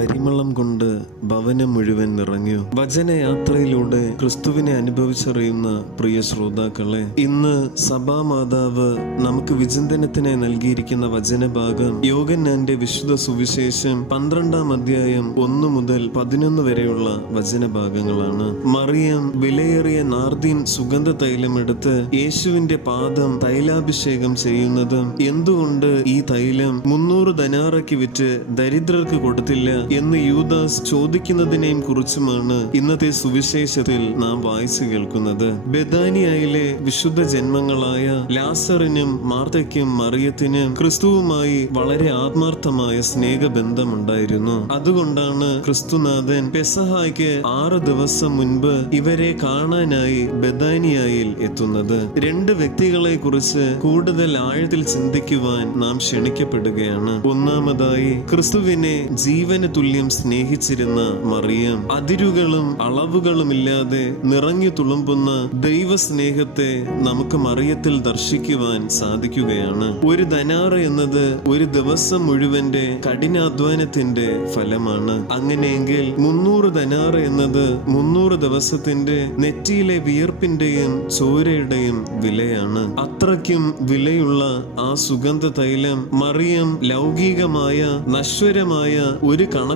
ധാരാളം കൊണ്ട് ഭവനം മുഴുവൻ നിറഞ്ഞു. വചനയാത്രയിലൂടെ ക്രിസ്തുവിനെ അനുഭവിച്ചറിയുന്ന പ്രിയ ശ്രോതാക്കളെ ഇന്ന് സഭാമാതാവ് നമുക്ക് വിചിന്തനത്തിനായി നൽകിയിരിക്കുന്ന വചനഭാഗം യോഗന്നാന്റെ വിശുദ്ധ സുവിശേഷം പന്ത്രണ്ടാം അധ്യായം ഒന്നു മുതൽ പതിനൊന്ന് വരെയുള്ള വചനഭാഗങ്ങളാണ്. മറിയം വിലയേറിയ നാർദീൻ സുഗന്ധ തൈലം എടുത്ത് യേശുവിന്റെ പാദം തൈലാഭിഷേകം ചെയ്യുന്നതും എന്തുകൊണ്ട് ഈ തൈലം മുന്നൂറ് ധനാറയ്ക്ക് വിറ്റ് ദരിദ്രർക്ക് കൊടുത്തില്ല എന്ന് യൂദാസ് ചോദിക്കുന്നതിനെയും കുറിച്ചുമാണ് ഇന്നത്തെ സുവിശേഷത്തിൽ നാം വായിച്ചു കേൾക്കുന്നത്. ബദാനിയയിലെ വിശുദ്ധ ജന്മങ്ങളായ ലാസറിനും മാർത്തയ്ക്കും മറിയത്തിനും ക്രിസ്തുവുമായി വളരെ ആത്മാർത്ഥമായ സ്നേഹബന്ധമുണ്ടായിരുന്നു. അതുകൊണ്ടാണ് ക്രിസ്തുനാഥൻ പെസഹായ്ക്ക് ആറ് ദിവസം മുൻപ് ഇവരെ കാണാനായി ബദാനിയയിൽ എത്തുന്നത്. രണ്ട് വ്യക്തികളെ കുറിച്ച് കൂടുതൽ ആഴത്തിൽ ചിന്തിക്കുവാൻ നാം ക്ഷണിക്കപ്പെടുകയാണ്. ഒന്നാമതായി ക്രിസ്തുവിനെ ജീവന് തുല്യം സ്നേഹിച്ചിരുന്ന മറിയം അതിരുകളും അളവുകളുമില്ലാതെ നിറഞ്ഞു തുളുമ്പുന്ന ദൈവസ്നേഹത്തെ നമുക്ക് മറിയത്തിൽ ദർശിക്കുവാൻ സാധിക്കുകയാണ്. ഒരു ധനാറ എന്നത് ഒരു ദിവസം മുഴുവന്റെ കഠിനാധ്വാനത്തിന്റെ ഫലമാണ്. അങ്ങനെയെങ്കിൽ മുന്നൂറ് ധനാറ എന്നത് മുന്നൂറ് ദിവസത്തിന്റെ നെറ്റിയിലെ വിയർപ്പിന്റെയും ചോരയുടെയും വിലയാണ്. അത്രയ്ക്കും വിലയുള്ള ആ സുഗന്ധ തൈലം മറിയം ലൗകികമായ നശ്വരമായ ഒരു കണക്കുകൂട്ടലുകളും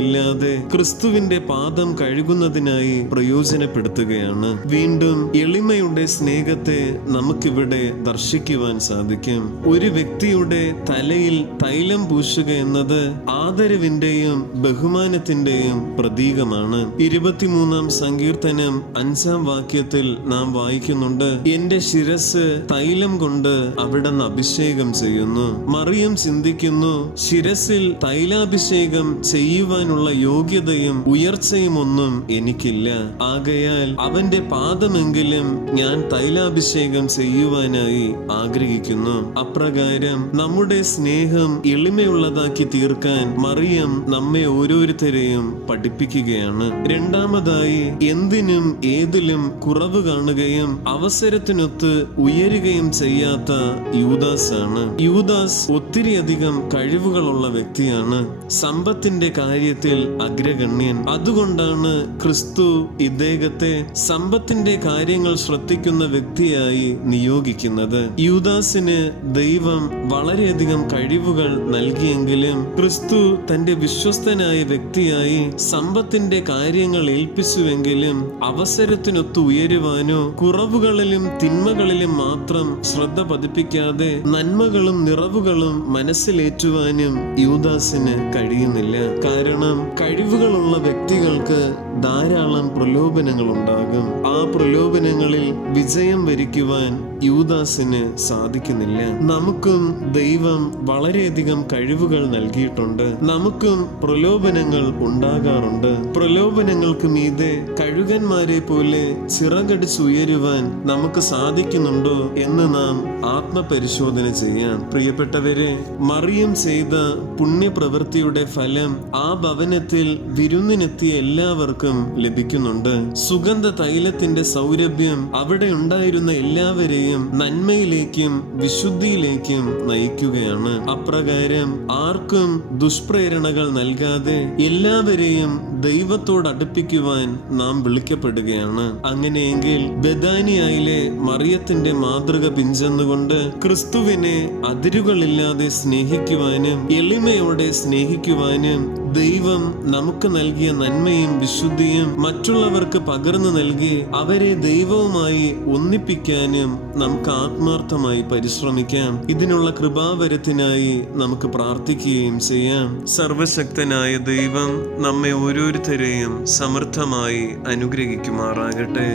ഇല്ലാതെ ക്രിസ്തുവിന്റെ പാദം കഴുകുന്നതിനായി പ്രയോജനപ്പെടുത്തുകയാണ്. വീണ്ടും എളിമയുടെ സ്നേഹത്തെ നമുക്കിവിടെ ദർശിക്കുവാൻ സാധിക്കും. ഒരു വ്യക്തിയുടെ തലയിൽ തൈലം പൂശുക എന്നത് ആദരവിന്റെയും ബഹുമാനത്തിന്റെയും പ്രതീകമാണ്. ഇരുപത്തിമൂന്നാം സങ്കീർത്തനം അഞ്ചാം വാക്യത്തിൽ നാം വായിക്കുന്നുണ്ട്. എന്റെ ശിരസ് തൈലം കൊണ്ട് അവിടെ അഭിഷേകം ചെയ്യുന്നു. മറിയം ചിന്തിക്കുന്നു ശിരസിൽ തൈലാഭിഷേകം ചെയ്യുവാനുള്ള യോഗ്യതയും ഉയർച്ചയും ഒന്നും എനിക്കില്ല. ആകയാൽ അവന്റെ പാദമെങ്കിലും ഞാൻ തൈലാഭിഷേകം ചെയ്യുവാനായി ആഗ്രഹിക്കുന്നു. അപ്രകാരം നമ്മുടെ സ്നേഹം എളിമയുള്ളതാക്കി തീർക്കാൻ മറിയം നമ്മെ ഓരോരുത്തരെയും പഠിപ്പിക്കുകയാണ്. രണ്ടാമതായി എന്തിനും ഏതിലും കുറവ് കാണുകയും അവസരത്തിനൊത്ത് ഉയരുകയും ചെയ്യാത്ത യൂദാസ് ആണ് യൂദാസ് ഒത്തിരിയധികം കഴിവുകളുള്ള വ്യക്തിയാണ്. സമ്പത്തിന്റെ കാര്യത്തിൽ അഗ്രഗണ്യൻ. അതുകൊണ്ടാണ് ക്രിസ്തു ഇദ്ദേഹത്തെ സമ്പത്തിന്റെ കാര്യങ്ങൾ ശ്രദ്ധിക്കുന്ന വ്യക്തിയായി നിയോഗിക്കുന്നത്. യൂദാസിന് ദൈവം വളരെയധികം കഴിവുകൾ നൽകിയെങ്കിലും ക്രിസ്തു തന്റെ വിശ്വസ്തനായ വ്യക്തിയായി സമ്പത്തിന്റെ കാര്യങ്ങൾ ഏൽപ്പിച്ചുവെങ്കിലും അവസരത്തിനൊത്ത് ഉയരുവാനോ കുറവുകളിലും തിന്മകളിലും മാത്രം ശ്രദ്ധ പതിപ്പിക്കാതെ നന്മകളും നിറവുകളും മനസ്സിലേറ്റുവാനും യൂദാസിന് കഴിയുന്നില്ല. കാരണം കഴിവുകളുള്ള വ്യക്തികൾക്ക് ധാരാളം പ്രലോഭനങ്ങൾ ഉണ്ടാകും ആ പ്രലോഭനങ്ങളിൽ വിജയം വരിക്കുവാൻ യൂദാസിന് സാധിക്കുന്നില്ല. നമുക്കും ദൈവം വളരെയധികം കഴിവുകൾ നൽകിയിട്ടുണ്ട്. നമുക്കും പ്രലോഭനങ്ങൾ ഉണ്ടാകാറുണ്ട്. പ്രലോഭനങ്ങൾക്ക് മീതെ കഴുകന്മാരെ പോലെ ചിറകടിച്ചുയരുവാൻ നമുക്ക് സാധിക്കുന്നുണ്ടോ എന്ന് നാം ആത്മപരിശോധന ചെയ്യാം. പ്രിയപ്പെട്ടവരെ മറിയം ചെയ്ത പുണ്യപ്രവൃത്തിയുടെ ഫലം ആ ഭവനത്തിൽ വിരുന്നിനെത്തിയ എല്ലാവർക്കും ലഭിക്കുന്നുണ്ട്. സുഗന്ധ തൈലത്തിന്റെ സൗരഭ്യം അവിടെ ഉണ്ടായിരുന്ന എല്ലാവരെയും നന്മയിലേക്കും വിശുദ്ധിയിലേക്കും നയിക്കുകയാണ്. അപ്രകാരം ആർക്കും ദുഷ്പ്രേരണകൾ നൽകാതെ എല്ലാവരെയും ദൈവത്തോട് അടുപ്പിക്കുവാൻ നാം വിളിക്കപ്പെടുകയാണ്. അങ്ങനെയെങ്കിൽ ബദാനിയായിലെ മറിയത്തിന്റെ മാതൃക പിഞ്ചെന്നുകൊണ്ട് ക്രിസ്തുവിനെ അതിരുകളില്ലാതെ സ്നേഹിക്കുവാനും എളിമയോടെ സ്നേഹിക്കുവാനും ദൈവം നമുക്ക് നൽകിയ നന്മയും വിശുദ്ധിയും മറ്റുള്ളവർക്ക് പകർന്നു നൽകി അവരെ ദൈവവുമായി ഒന്നിപ്പിക്കാനും നമുക്ക് ആത്മാർത്ഥമായി പരിശ്രമിക്കാം. ഇതിനുള്ള കൃപാവരത്തിനായി നമുക്ക് പ്രാർത്ഥിക്കുകയും ചെയ്യാം. സർവശക്തനായ ദൈവം നമ്മെ ഓരോരുത്തരെയും സമൃദ്ധമായി അനുഗ്രഹിക്കുമാറാകട്ടെ.